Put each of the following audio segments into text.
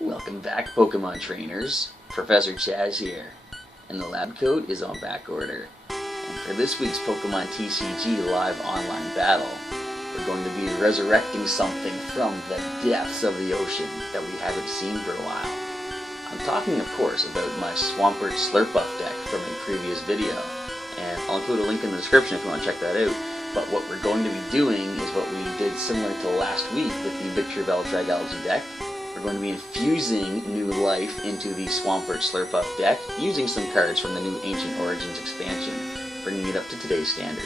Welcome back, Pokemon trainers. Professor Chaz here, and the lab coat is on back order. And for this week's Pokemon TCG live online battle, we're going to be resurrecting something from the depths of the ocean that we haven't seen for a while. I'm talking, of course, about my Swampert Slurpuff deck from a previous video, and I'll include a link in the description if you want to check that out. But what we're going to be doing is what we did similar to last week with the Victor Beltrag deck. We're going to be infusing new life into the Swampert Slurpuff deck using some cards from the new Ancient Origins expansion, bringing it up to today's standard.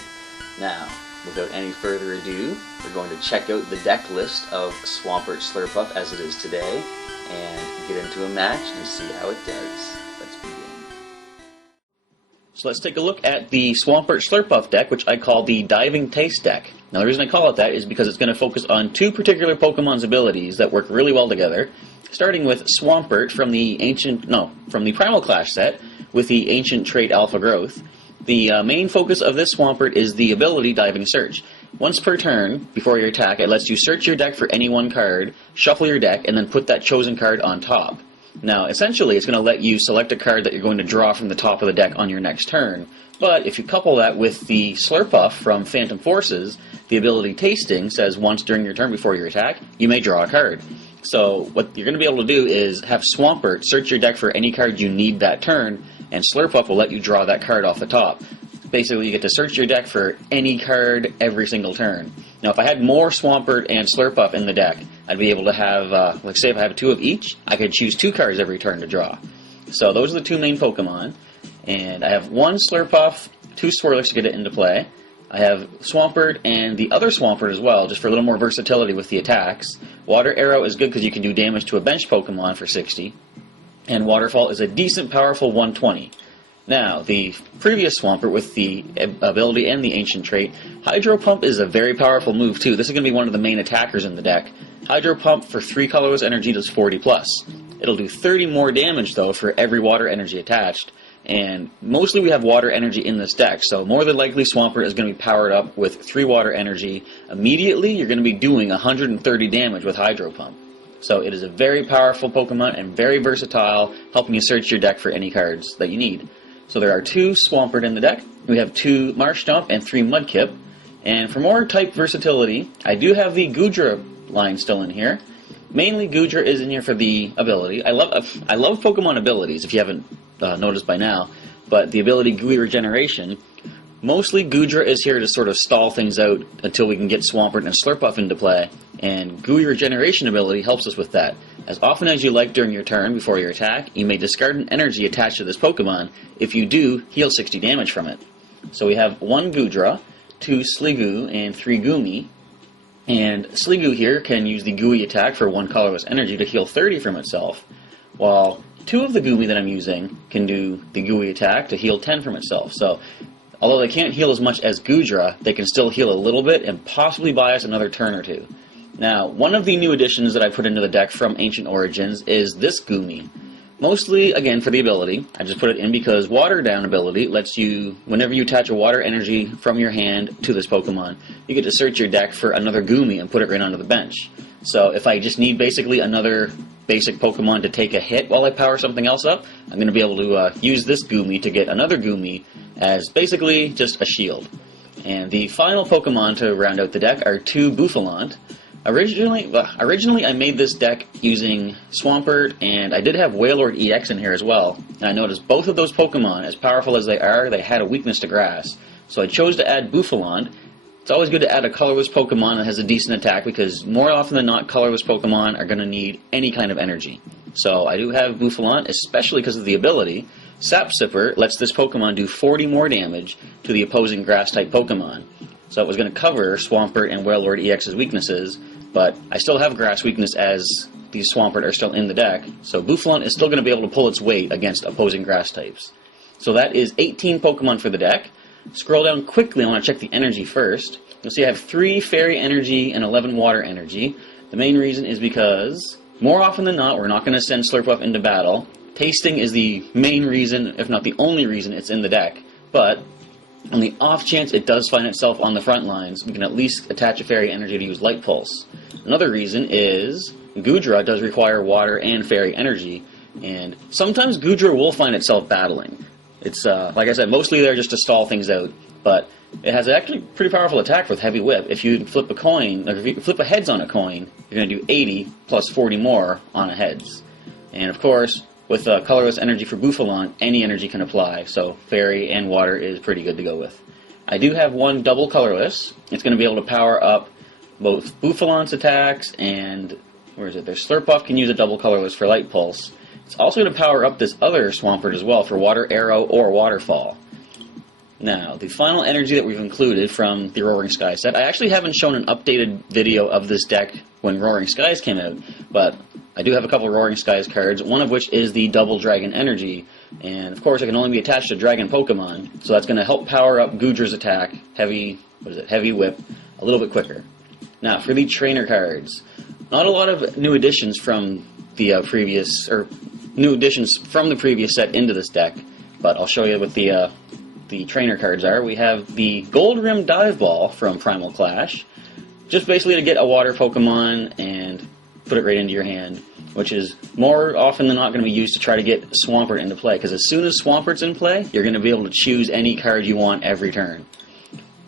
Now, without any further ado, we're going to check out the deck list of Swampert Slurpuff as it is today, and get into a match and see how it does. Let's begin. So let's take a look at the Swampert Slurpuff deck, which I call the Diving Taste deck. Now the reason I call it that is because it's going to focus on two particular Pokemon's abilities that work really well together, starting with Swampert from the Primal Clash set with the Ancient Trait Alpha Growth. The main focus of this Swampert is the ability Diving Search. Once per turn, before your attack, it lets you search your deck for any one card, shuffle your deck, and then put that chosen card on top. Now, essentially, it's going to let you select a card that you're going to draw from the top of the deck on your next turn. But if you couple that with the Slurpuff from Phantom Forces, the ability Tasting says once during your turn before your attack, you may draw a card. So what you're going to be able to do is have Swampert search your deck for any card you need that turn, and Slurpuff will let you draw that card off the top. Basically, you get to search your deck for any card every single turn. Now, if I had more Swampert and Slurpuff in the deck, I'd be able to have, like say if I have two of each, I could choose two cards every turn to draw. So those are the two main Pokemon. And I have one Slurpuff, two Swirlix to get it into play. I have Swampert and the other Swampert as well, just for a little more versatility with the attacks. Water Arrow is good because you can do damage to a bench Pokemon for 60. And Waterfall is a decent, powerful 120. Now, the previous Swampert with the ability and the Ancient Trait, Hydro Pump is a very powerful move too. This is going to be one of the main attackers in the deck. Hydro Pump for 3 colorless energy does 40 plus. It'll do 30 more damage though for every water energy attached. And mostly we have water energy in this deck, so more than likely Swampert is going to be powered up with 3 water energy. Immediately you're going to be doing 130 damage with Hydro Pump. So it is a very powerful Pokemon and very versatile, helping you search your deck for any cards that you need. So there are 2 Swampert in the deck. We have 2 Marshtomp and 3 Mudkip. And for more type versatility, I do have the Goodra line still in here. Mainly Goodra is in here for the ability. I love Pokemon abilities, if you haven't noticed by now, but the ability Gooey Regeneration, mostly Goodra is here to sort of stall things out until we can get Swampert and Slurpuff into play, and Gooey Regeneration ability helps us with that. As often as you like during your turn before your attack, you may discard an energy attached to this Pokemon. If you do, heal 60 damage from it. So we have 1 Goodra, 2 Sliggoo, and 3 Goomy. And Sliggoo here can use the Gooey attack for 1 colorless energy to heal 30 from itself, while 2 of the Goomy that I'm using can do the Gooey attack to heal 10 from itself. So, although they can't heal as much as Goodra, they can still heal a little bit and possibly buy us another turn or two. Now, one of the new additions that I put into the deck from Ancient Origins is this Goomy. Mostly, again, for the ability. I just put it in because Water Down ability lets you, whenever you attach a water energy from your hand to this Pokemon, you get to search your deck for another Goomy and put it right onto the bench. So if I just need basically another basic Pokemon to take a hit while I power something else up, I'm going to be able to use this Goomy to get another Goomy as basically just a shield. And the final Pokemon to round out the deck are 2 Bouffalant. Originally I made this deck using Swampert, and I did have Wailord EX in here as well. And I noticed both of those Pokemon, as powerful as they are, they had a weakness to grass. So I chose to add Bouffalant. It's always good to add a colorless Pokemon that has a decent attack, because more often than not, colorless Pokemon are going to need any kind of energy. So I do have Bouffalant, especially because of the ability. Sap Sipper lets this Pokemon do 40 more damage to the opposing grass-type Pokemon. So it was going to cover Swampert and Wailord EX's weaknesses, but I still have grass weakness as these Swampert are still in the deck, so Bouffalant is still going to be able to pull its weight against opposing grass types. So that is 18 Pokemon for the deck. Scroll down quickly, I want to check the energy first. You'll see I have 3 Fairy Energy and 11 Water Energy. The main reason is because, more often than not, we're not going to send Slurpuff into battle. Tasting is the main reason, if not the only reason, it's in the deck, but on the off chance it does find itself on the front lines, we can at least attach a Fairy Energy to use Light Pulse. Another reason is Goodra does require water and fairy energy, and sometimes Goodra will find itself battling. It's, like I said, mostly there just to stall things out, but it has actually pretty powerful attack with Heavy Whip. If you flip a coin, or if you flip a heads on a coin, you're going to do 80 plus 40 more on a heads. And of course, with colorless energy for Bouffalon, any energy can apply, so fairy and water is pretty good to go with. I do have one double colorless. It's going to be able to power up both Bouffalon's attacks and, where is it? There's Slurpuff can use a double colorless for Light Pulse. It's also going to power up this other Swampert as well for Water Arrow or Waterfall. Now, the final energy that we've included from the Roaring Skies set, I actually haven't shown an updated video of this deck when Roaring Skies came out, but I do have a couple of Roaring Skies cards, one of which is the Double Dragon Energy, and of course it can only be attached to Dragon Pokemon, so that's going to help power up Goodra's attack, Heavy Whip, a little bit quicker. Now, for the trainer cards, not a lot of new additions from the previous set into this deck, but I'll show you what the trainer cards are. We have the Gold Rim Dive Ball from Primal Clash, just basically to get a water Pokemon and put it right into your hand, which is more often than not going to be used to try to get Swampert into play, because as soon as Swampert's in play, you're going to be able to choose any card you want every turn.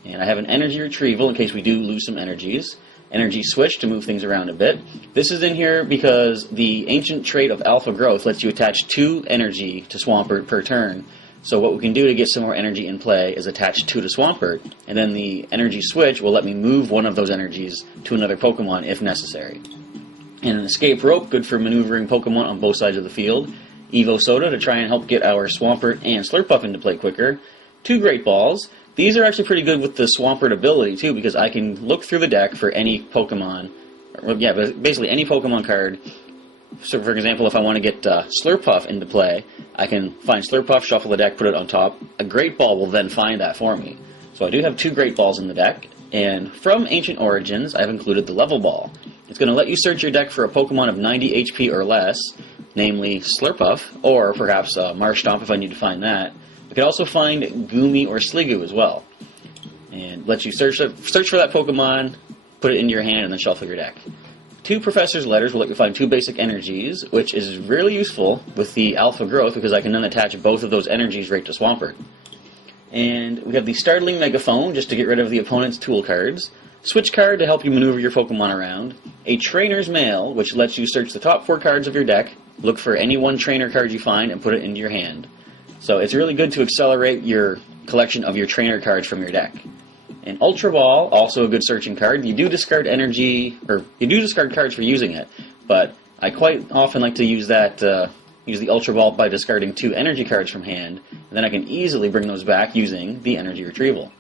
And I have an Energy Retrieval in case we do lose some energies. Energy Switch to move things around a bit. This is in here because the ancient trait of Alpha Growth lets you attach 2 energy to Swampert per turn. So what we can do to get some more energy in play is attach 2 to Swampert, and then the Energy Switch will let me move one of those energies to another Pokemon if necessary. And an Escape Rope, good for maneuvering Pokemon on both sides of the field. Evo Soda to try and help get our Swampert and Slurpuff into play quicker. 2 Great Balls. These are actually pretty good with the Swampert ability too, because I can look through the deck for any Pokemon, basically any Pokemon card. So for example, if I want to get Slurpuff into play, I can find Slurpuff, shuffle the deck, put it on top. A Great Ball will then find that for me. So I do have 2 Great Balls in the deck, and from Ancient Origins, I've included the Level Ball. It's going to let you search your deck for a Pokemon of 90 HP or less, namely Slurpuff, or perhaps Marshtomp if I need to find that. We can also find Goomy or Sliggoo as well, and lets you search for that Pokemon, put it into your hand, and then shuffle your deck. 2 Professor's Letters will let you find 2 basic energies, which is really useful with the Alpha Growth because I can then attach both of those energies right to Swampert. And we have the Startling Megaphone just to get rid of the opponent's tool cards. Switch Card to help you maneuver your Pokemon around. A Trainer's Mail, which lets you search the top 4 cards of your deck, look for any one trainer card you find, and put it into your hand. So it's really good to accelerate your collection of your trainer cards from your deck. And Ultra Ball, also a good searching card. You do discard energy, or you do discard cards for using it, but I quite often like to use that, use the Ultra Ball by discarding 2 energy cards from hand, and then I can easily bring those back using the Energy Retrieval.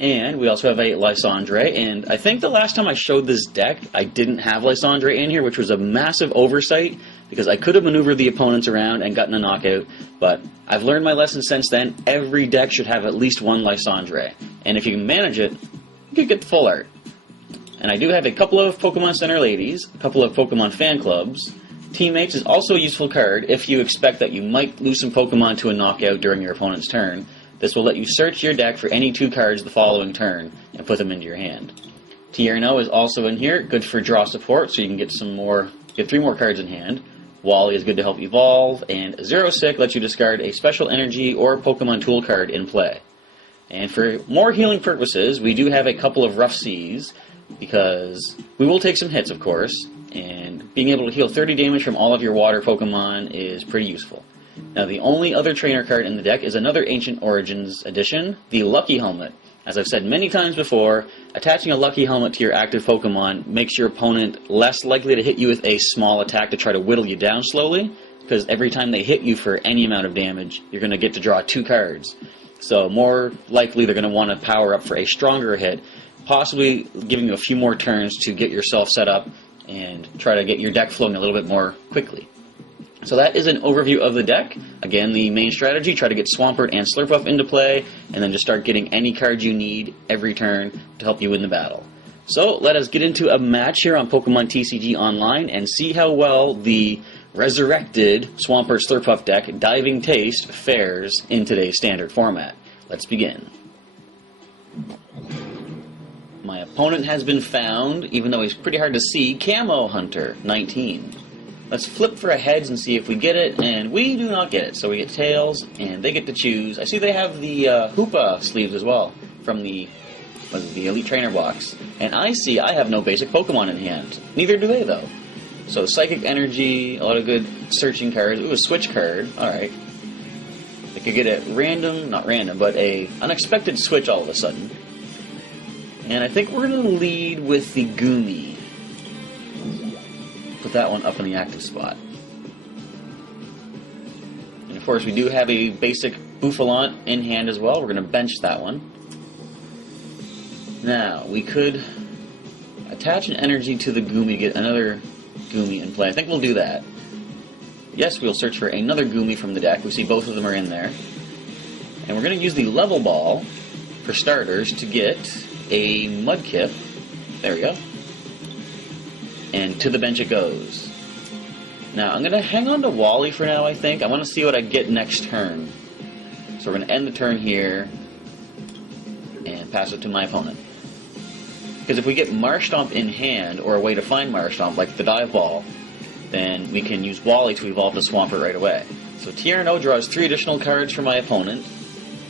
And we also have a Lysandre, and I think the last time I showed this deck, I didn't have Lysandre in here, which was a massive oversight, because I could have maneuvered the opponents around and gotten a knockout, but I've learned my lesson since then. Every deck should have at least one Lysandre, and if you can manage it, you can get the full art. And I do have a couple of Pokemon Center ladies, a couple of Pokemon fan clubs. Teammates is also a useful card if you expect that you might lose some Pokemon to a knockout during your opponent's turn. This will let you search your deck for any 2 cards the following turn and put them into your hand. Tierno is also in here, good for draw support, so you can get 3 more cards in hand. Wally is good to help evolve, and Xerosic lets you discard a special energy or Pokemon tool card in play. And for more healing purposes, we do have a couple of Rough Seas, because we will take some hits, of course, and being able to heal 30 damage from all of your water Pokemon is pretty useful. Now, the only other trainer card in the deck is another Ancient Origins edition, the Lucky Helmet. As I've said many times before, attaching a Lucky Helmet to your active Pokemon makes your opponent less likely to hit you with a small attack to try to whittle you down slowly, because every time they hit you for any amount of damage, you're going to get to draw 2 cards. So more likely they're going to want to power up for a stronger hit, possibly giving you a few more turns to get yourself set up and try to get your deck flowing a little bit more quickly. So that is an overview of the deck. Again, the main strategy, try to get Swampert and Slurpuff into play, and then just start getting any card you need every turn to help you win the battle. So let us get into a match here on Pokémon TCG Online and see how well the resurrected Swampert Slurpuff deck, Diving Taste, fares in today's standard format. Let's begin. My opponent has been found, even though he's pretty hard to see. Camo Hunter, 19. Let's flip for a heads and see if we get it, and we do not get it. So we get tails, and they get to choose. I see they have the Hoopa sleeves as well from the Elite Trainer box. And I see I have no basic Pokemon in hand. Neither do they, though. So Psychic Energy, a lot of good searching cards. Ooh, a switch card. Alright. They could get a random, not random, but a unexpected switch all of a sudden. And I think we're going to lead with the Goomy. Put that one up in the active spot. And of course we do have a basic Bouffalant in hand as well. We're going to bench that one. Now, we could attach an energy to the Goomy to get another Goomy in play. I think we'll do that. Yes, we'll search for another Goomy from the deck. We see both of them are in there. And we're going to use the Level Ball, for starters, to get a Mudkip. There we go. And to the bench it goes. Now, I'm going to hang on to Wally for now, I think. I want to see what I get next turn. So we're going to end the turn here and pass it to my opponent. Because if we get Marshtomp in hand, or a way to find Marshtomp, like the Dive Ball, then we can use Wally to evolve the Swampert right away. So TRNO draws 3 additional cards for my opponent.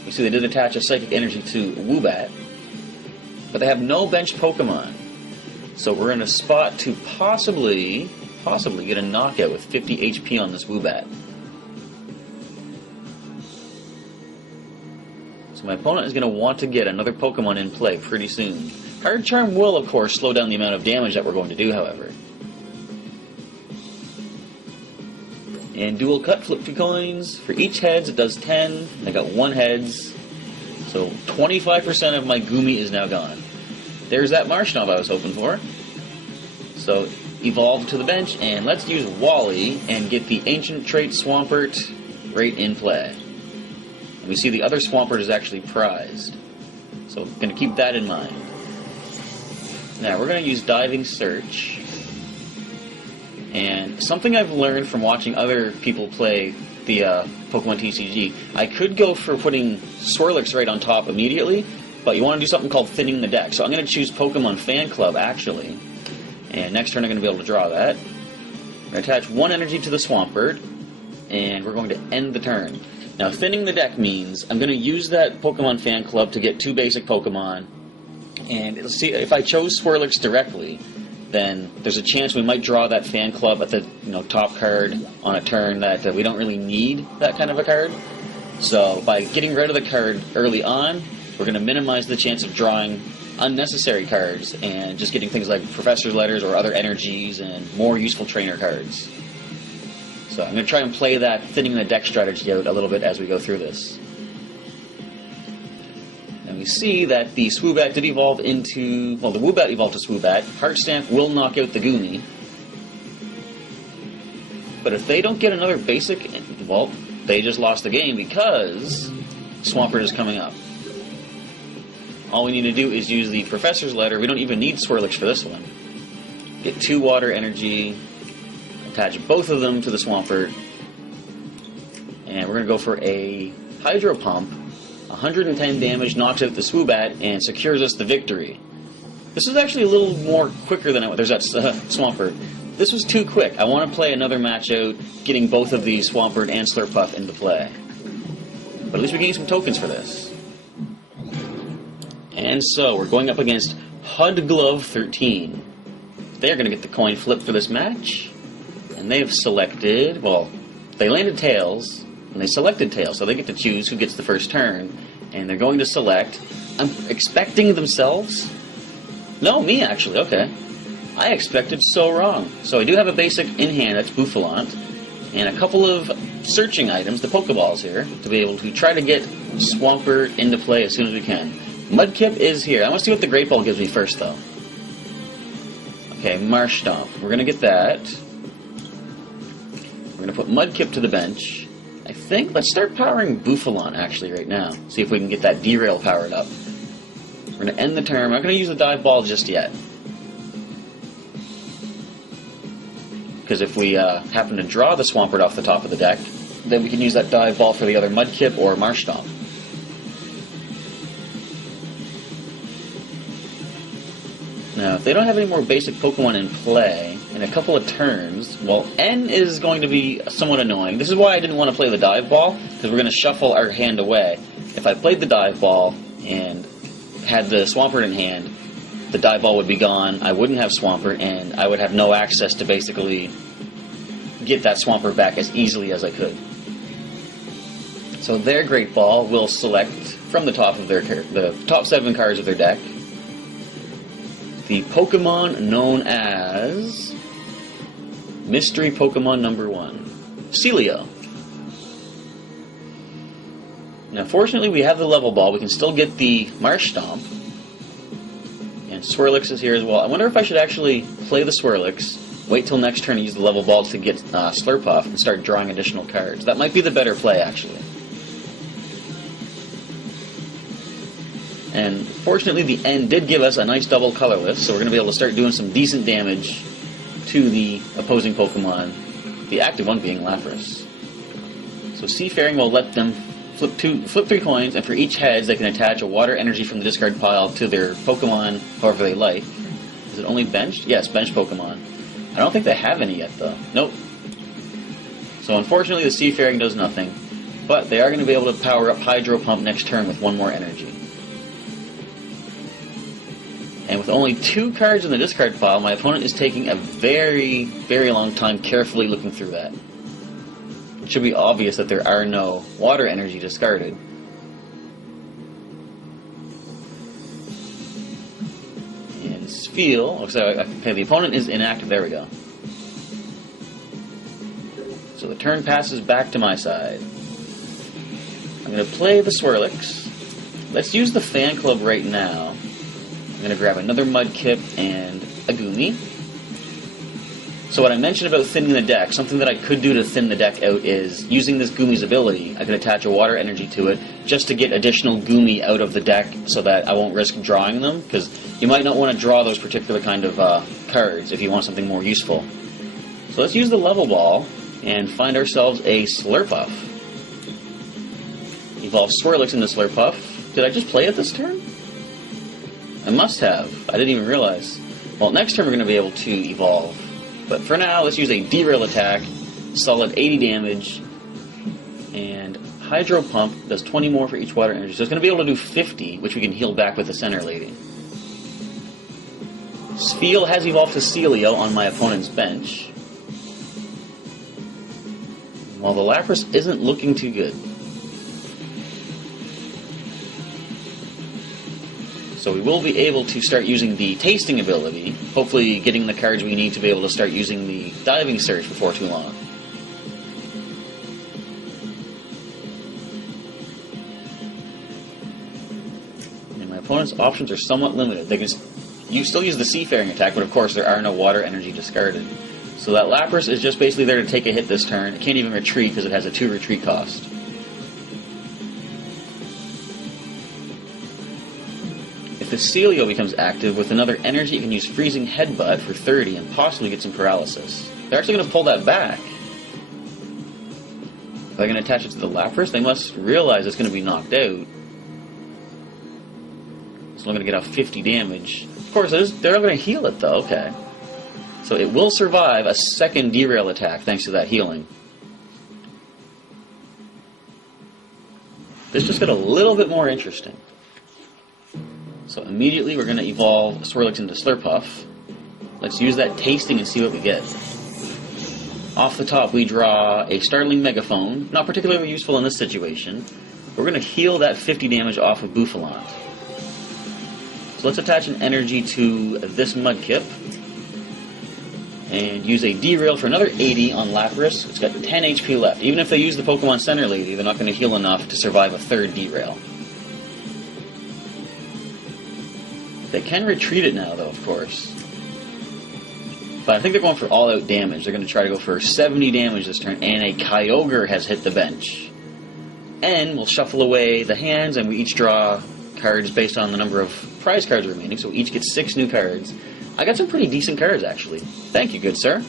You see they did attach a Psychic Energy to Woobat. But they have no benched Pokemon. So we're in a spot to possibly get a knockout with 50 HP on this Woobat. So my opponent is going to want to get another Pokemon in play pretty soon. Hard Charm will, of course, slow down the amount of damage that we're going to do, however. And dual cut, flip 2 coins. For each heads, it does 10. I got 1 heads. So 25% of my Goomy is now gone. There's that Marshtomp I was hoping for. So, evolve to the bench, and let's use Wally and get the Ancient Trait Swampert right in play. And we see the other Swampert is actually prized. So, going to keep that in mind. Now, we're going to use Diving Search. And something I've learned from watching other people play the Pokemon TCG, I could go for putting Swirlix right on top immediately, but you want to do something called thinning the deck. So I'm going to choose Pokemon Fan Club, actually. And next turn I'm going to be able to draw that. I'm going to attach 1 energy to the Swampert, and we're going to end the turn. Now, thinning the deck means I'm going to use that Pokemon Fan Club to get 2 basic Pokemon, and let's see, if I chose Swirlix directly, then there's a chance we might draw that Fan Club at the top card on a turn that we don't really need that kind of a card. So by getting rid of the card early on, we're going to minimize the chance of drawing unnecessary cards and just getting things like Professor's Letters or other energies and more useful trainer cards. So I'm going to try and play that thinning the deck strategy out a little bit as we go through this. And we see that the Swoobat did evolve into... well, the Woobat evolved to Swoobat. Heart Stamp will knock out the Goomy. But if they don't get another basic... well, they just lost the game because Swampert is coming up. All we need to do is use the Professor's Letter. We don't even need Swirlix for this one. Get 2 water energy, attach both of them to the Swampert, and we're going to go for a Hydro Pump. 110 damage, knocks out the Swoobat, and secures us the victory. This was actually a little more quicker than I... there's that Swampert. This was too quick. I want to play another match out, getting both of these Swampert and Slurpuff into play. But at least we gained some tokens for this. And so, we're going up against Hud Glove 13. They're going to get the coin flip for this match. And they have selected... well, they landed Tails, and they selected Tails, so they get to choose who gets the first turn. And they're going to select... I'm expecting themselves? No, me actually, okay. I expected so wrong. So I do have a basic in hand, that's Bouffalant, and a couple of searching items, the Pokeballs here, to be able to try to get Swampert into play as soon as we can. Mudkip is here. I want to see what the Great Ball gives me first, though. Okay, Marshtomp. We're going to get that. We're going to put Mudkip to the bench. I think, let's start powering Bouffalant, actually, right now. See if we can get that Derail powered up. We're going to end the turn. I'm not going to use the Dive Ball just yet. Because if we happen to draw the Swampert off the top of the deck, then we can use that Dive Ball for the other Mudkip or Marshtomp. they don't have any more basic Pokemon in play in a couple of turns, well, N is going to be somewhat annoying. This is why I didn't want to play the Dive Ball, because we're going to shuffle our hand away. If I played the Dive Ball and had the Swampert in hand, the Dive Ball would be gone, I wouldn't have Swampert, and I would have no access to basically get that Swampert back as easily as I could. So their Great Ball will select from the top of the top 7 cards of their deck the Pokemon known as Mystery Pokemon number 1, Celio. Now, fortunately, we have the Level Ball. We can still get the Marsh Stomp. And Swirlix is here as well. I wonder if I should actually play the Swirlix, wait till next turn and use the Level Ball to get Slurpuff, and start drawing additional cards. That might be the better play, actually. And fortunately, the N did give us a nice double colorless, so we're going to be able to start doing some decent damage to the opposing Pokemon, the active one being Lapras. So Seafaring will let them flip 3 coins, and for each heads they can attach a water energy from the discard pile to their Pokemon however they like. Is it only benched? Yes, benched Pokemon. I don't think they have any yet, though. Nope. So unfortunately, the Seafaring does nothing, but they are going to be able to power up Hydro Pump next turn with 1 more energy. And with only 2 cards in the discard pile, my opponent is taking a very, very long time carefully looking through that. It should be obvious that there are no water energy discarded. And Spheal, okay, the opponent is inactive, there we go. So the turn passes back to my side. I'm going to play the Swirlix. Let's use the Fan Club right now. I'm going to grab another Mudkip and a Goomy. So what I mentioned about thinning the deck, something that I could do to thin the deck out is, using this Goomy's ability, I could attach a water energy to it just to get additional Goomy out of the deck so that I won't risk drawing them, because you might not want to draw those particular kind of cards if you want something more useful. So let's use the Level Ball and find ourselves a Slurpuff. Evolve Swirlix into Slurpuff. Did I just play it this turn? I must have. I didn't even realize. Well, next turn we're going to be able to evolve. But for now, let's use a Derail attack, solid 80 damage, and Hydro Pump does 20 more for each water energy. So it's going to be able to do 50, which we can heal back with the Center Lady. Spheal has evolved to Celio on my opponent's bench, while the Lapras isn't looking too good. So we will be able to start using the tasting ability, hopefully getting the cards we need to be able to start using the diving search before too long. And my opponent's options are somewhat limited. You still use the Seafaring attack, but of course there are no water energy discarded. So that Lapras is just basically there to take a hit this turn. It can't even retreat because it has a 2 retreat cost. If the Celio becomes active, with another energy it can use Freezing Headbutt for 30 and possibly get some paralysis. They're actually going to pull that back. If they're going to attach it to the Lapras, they must realize it's going to be knocked out. So I'm going to get out 50 damage. Of course, they're not going to heal it though, okay. So it will survive a second Derail attack thanks to that healing. This just got a little bit more interesting. So immediately we're going to evolve Swirlix into Slurpuff. Let's use that tasting and see what we get. Off the top we draw a Startling Megaphone, not particularly useful in this situation. We're going to heal that 50 damage off of Bouffalant. So let's attach an energy to this Mudkip and use a Derail for another 80 on Lapras. It's got 10 HP left. Even if they use the Pokemon Center Lady, they're not going to heal enough to survive a third Derail. They can retreat it now, though, of course. But I think they're going for all-out damage. They're going to try to go for 70 damage this turn, and a Kyogre has hit the bench. And we'll shuffle away the hands, and we each draw cards based on the number of prize cards remaining, so we each get 6 new cards. I got some pretty decent cards, actually. Thank you, good sir.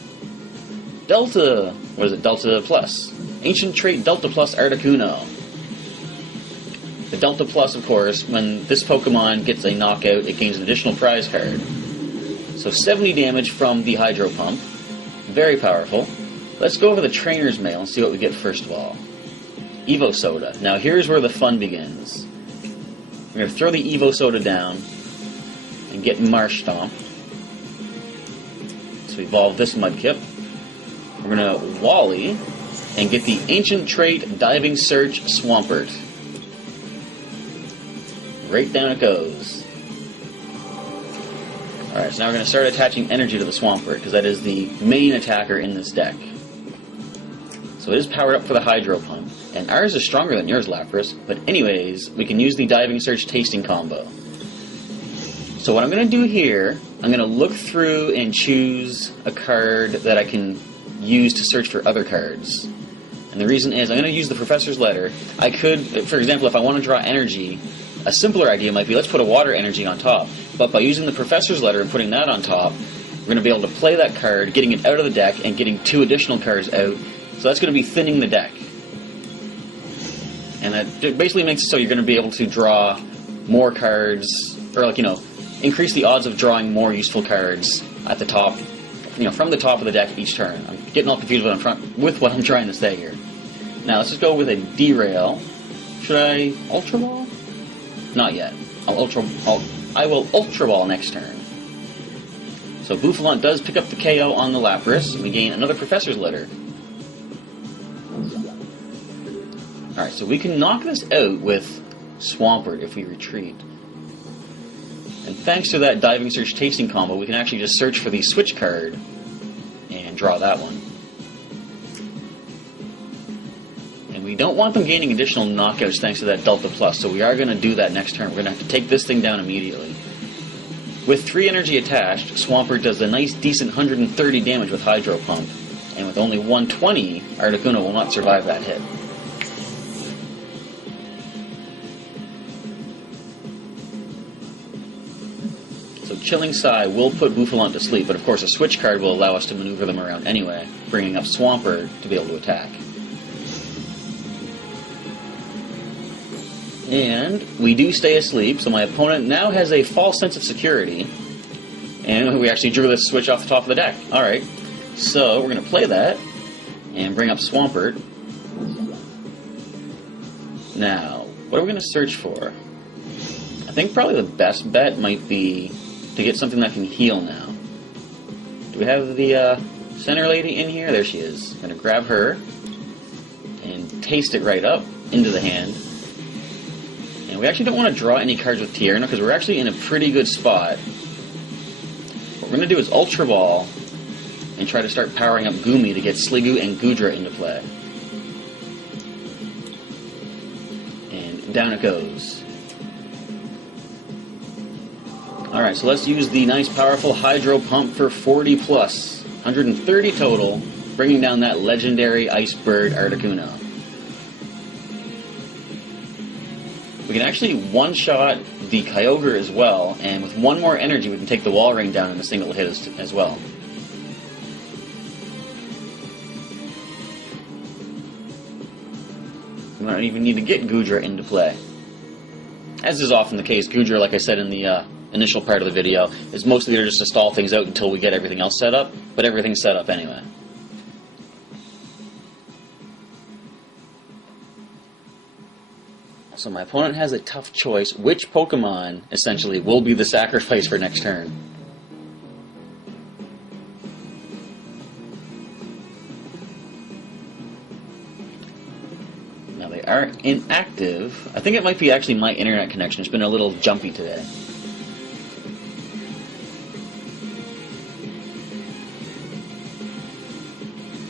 Delta... what is it? Delta Plus. Ancient Trait Delta Plus Articuno. The Delta Plus, of course, when this Pokemon gets a knockout, it gains an additional prize card. So 70 damage from the Hydro Pump. Very powerful. Let's go over the Trainer's Mail and see what we get first of all. Evo Soda. Now here's where the fun begins. We're going to throw the Evo Soda down and get Marsh Stomp. So evolve this Mudkip. We're going to Wally and get the Ancient Trait Diving Surge Swampert. Right down it goes. Alright, so now we're going to start attaching energy to the Swampert, because that is the main attacker in this deck. So it is powered up for the Hydro Pump, and ours is stronger than yours, Lapras, but anyways, we can use the Diving Surge Tasting combo. So what I'm going to do here, I'm going to look through and choose a card that I can use to search for other cards. And the reason is, I'm going to use the Professor's Letter. I could, for example, if I want to draw energy, a simpler idea might be, let's put a water energy on top. But by using the Professor's Letter and putting that on top, we're going to be able to play that card, getting it out of the deck, and getting 2 additional cards out. So that's going to be thinning the deck. And that basically makes it so you're going to be able to draw more cards, or increase the odds of drawing more useful cards at the top, from the top of the deck each turn. I'm getting all confused with what I'm trying to say here. Now let's just go with a Derail. Should I Ultra Ball? Not yet. I will Ultra Ball next turn. So Bouffalant does pick up the KO on the Lapras, and we gain another Professor's Letter. Alright, so we can knock this out with Swampert if we retreat. And thanks to that Diving Search Tasting combo, we can actually just search for the Switch card and draw that one. And we don't want them gaining additional knockouts thanks to that Delta Plus, so we are going to do that next turn. We're going to have to take this thing down immediately. With 3 energy attached, Swampert does a nice decent 130 damage with Hydro Pump, and with only 120, Articuno will not survive that hit. So Chilling Sigh will put Bouffalant to sleep, but of course a Switch card will allow us to maneuver them around anyway, bringing up Swampert to be able to attack. And we do stay asleep, so my opponent now has a false sense of security. And we actually drew this Switch off the top of the deck. Alright, so we're going to play that and bring up Swampert. Now, what are we going to search for? I think probably the best bet might be to get something that can heal now. Do we have the center lady in here? There she is. I'm going to grab her and taste it right up into the hand. And we actually don't want to draw any cards with Tierno because we're actually in a pretty good spot. What we're going to do is Ultra Ball and try to start powering up Goomy to get Sliggoo and Goodra into play. And down it goes. Alright, so let's use the nice powerful Hydro Pump for 40 plus. 130 total, bringing down that legendary Ice Bird Articuno. We can actually one-shot the Kyogre as well, and with one more energy we can take the Walrein down in a single hit as well. We don't even need to get Goodra into play. As is often the case, Goodra, like I said in the initial part of the video, is mostly there just to stall things out until we get everything else set up, but everything's set up anyway. So my opponent has a tough choice. Which Pokemon, essentially, will be the sacrifice for next turn? Now they are inactive. I think it might be actually my internet connection. It's been a little jumpy today.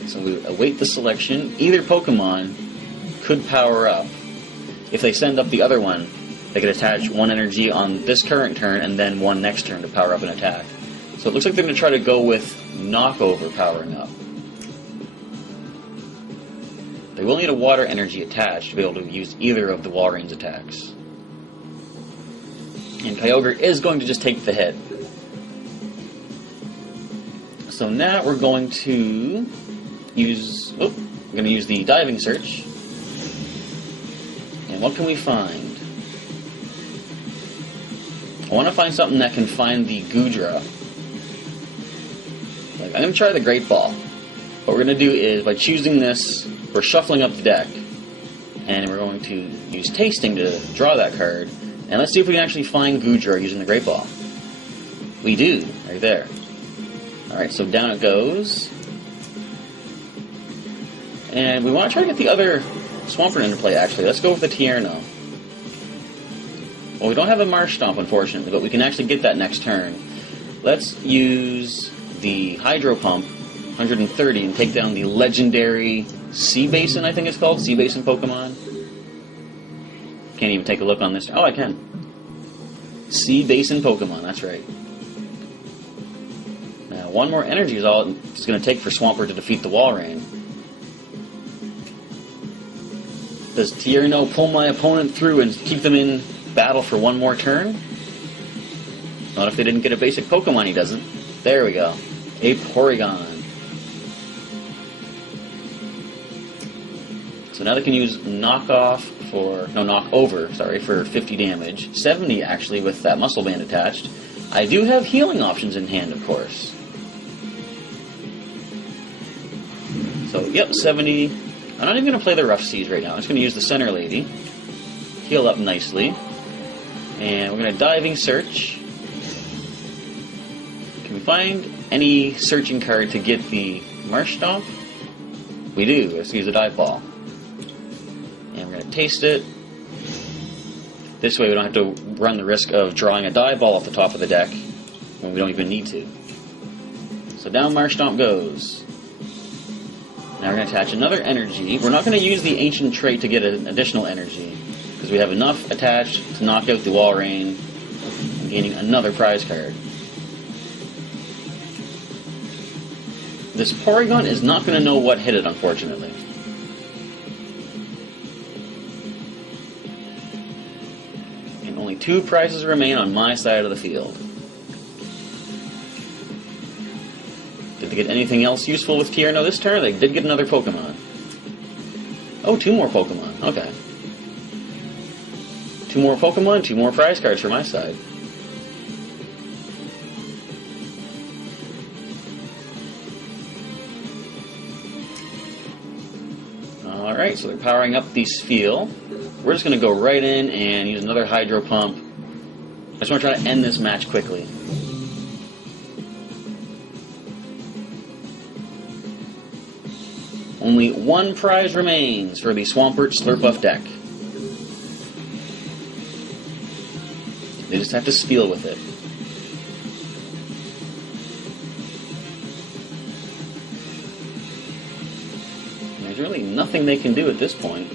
So we await the selection. Either Pokemon could power up. If they send up the other one, they could attach one energy on this current turn and then one next turn to power up an attack. So it looks like they're going to try to go with Knockover powering up. They will need a water energy attached to be able to use either of the Walrein's attacks. And Kyogre is going to just take the hit. So now we're going to use the Diving Search. And what can we find? I want to find something that can find the Goodra. I'm going to try the Great Ball. What we're going to do is, by choosing this, we're shuffling up the deck, and we're going to use Tasting to draw that card, and let's see if we can actually find Goodra using the Great Ball. We do, right there. Alright, so down it goes. And we want to try to get the other Swampert into play, actually. Let's go with the Tierno. Well, we don't have a Marsh Stomp, unfortunately, but we can actually get that next turn. Let's use the Hydro Pump, 130, and take down the legendary Sea Basin, I think it's called. Sea Basin Pokemon. Can't even take a look on this. Oh, I can. Sea Basin Pokemon, that's right. Now, one more energy is all it's going to take for Swampert to defeat the Walrein. Does Tierno pull my opponent through and keep them in battle for one more turn? Not if they didn't get a basic Pokemon, he doesn't. There we go. A Porygon. So now they can use knockover for 50 damage. 70 actually with that muscle band attached. I do have healing options in hand, of course. So, yep, 70. I'm not even going to play the Rough Seas right now. I'm just going to use the Center Lady. Heal up nicely. And we're going to Diving Search. Can we find any searching card to get the Marsh Stomp? We do. Let's use a Dive Ball. And we're going to Taste it. This way we don't have to run the risk of drawing a Dive Ball off the top of the deck when we don't even need to. So down Marsh Stomp goes. Now we're going to attach another energy. We're not going to use the Ancient Trait to get an additional energy, because we have enough attached to knock out the Walrein and gaining another prize card. This Porygon is not going to know what hit it, unfortunately. And only 2 prizes remain on my side of the field. Did they get anything else useful with Tierno this turn? They did get another Pokemon. Oh, 2 more Pokemon. Okay. 2 more Pokemon, 2 more prize cards for my side. Alright, so they're powering up the Spheal. We're just going to go right in and use another Hydro Pump. I just want to try to end this match quickly. Only 1 prize remains for the Swampert Slurpuff deck. They just have to Spheal with it. And there's really nothing they can do at this point,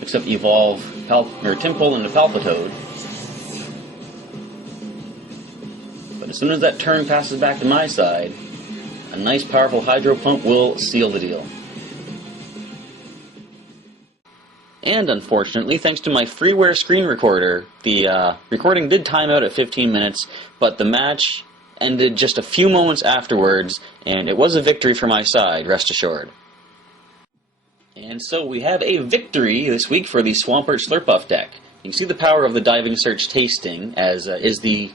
except evolve Tympole into Palpitoad. But as soon as that turn passes back to my side, a nice powerful Hydro Pump will seal the deal. And unfortunately, thanks to my freeware screen recorder, the recording did time out at 15 minutes, but the match ended just a few moments afterwards, and it was a victory for my side, rest assured. And so we have a victory this week for the Swampert Slurpuff deck. You can see the power of the Diving Search Tasting, as is the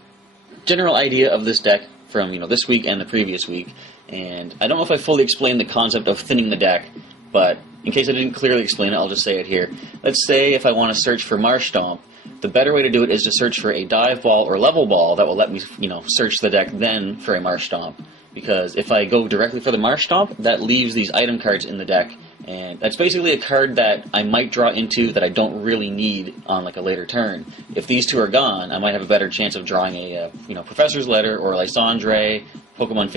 general idea of this deck from this week and the previous week. And I don't know if I fully explained the concept of thinning the deck, but in case I didn't clearly explain it, I'll just say it here. Let's say if I want to search for Marsh Stomp, the better way to do it is to search for a Dive Ball or Level Ball that will let me, search the deck then for a Marsh Stomp. Because if I go directly for the Marsh Stomp, that leaves these item cards in the deck, and that's basically a card that I might draw into that I don't really need on like a later turn. If these 2 are gone, I might have a better chance of drawing a Professor's Letter or Lysandre, Pokemon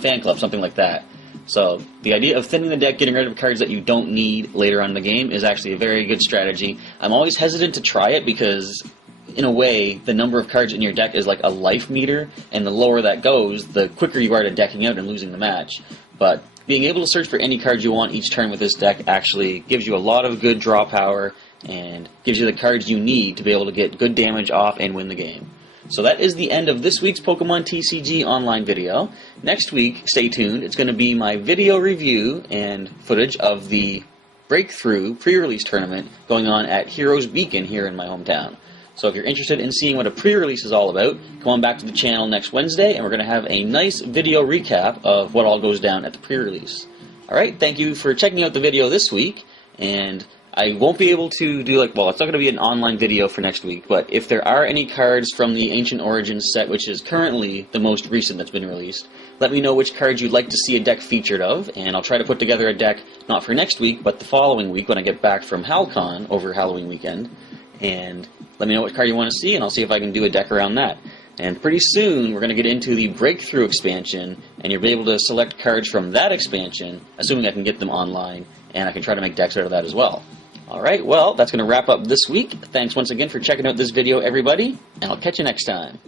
Fan Club, something like that. So the idea of thinning the deck, getting rid of cards that you don't need later on in the game, is actually a very good strategy. I'm always hesitant to try it because, in a way, the number of cards in your deck is like a life meter, and the lower that goes, the quicker you are to decking out and losing the match. But being able to search for any cards you want each turn with this deck actually gives you a lot of good draw power and gives you the cards you need to be able to get good damage off and win the game. So that is the end of this week's Pokemon TCG online video. Next week, stay tuned, it's going to be my video review and footage of the Breakthrough pre-release tournament going on at Heroes Beacon here in my hometown. So if you're interested in seeing what a pre-release is all about, come on back to the channel next Wednesday, and we're going to have a nice video recap of what all goes down at the pre-release. Alright, thank you for checking out the video this week, and I won't be able to do it's not going to be an online video for next week, but if there are any cards from the Ancient Origins set, which is currently the most recent that's been released, let me know which cards you'd like to see a deck featured of, and I'll try to put together a deck not for next week, but the following week when I get back from HalCon over Halloween weekend. And let me know what card you want to see, and I'll see if I can do a deck around that. And pretty soon, we're going to get into the Breakthrough expansion, and you'll be able to select cards from that expansion, assuming I can get them online, and I can try to make decks out of that as well. Alright, well, that's going to wrap up this week. Thanks once again for checking out this video, everybody, and I'll catch you next time.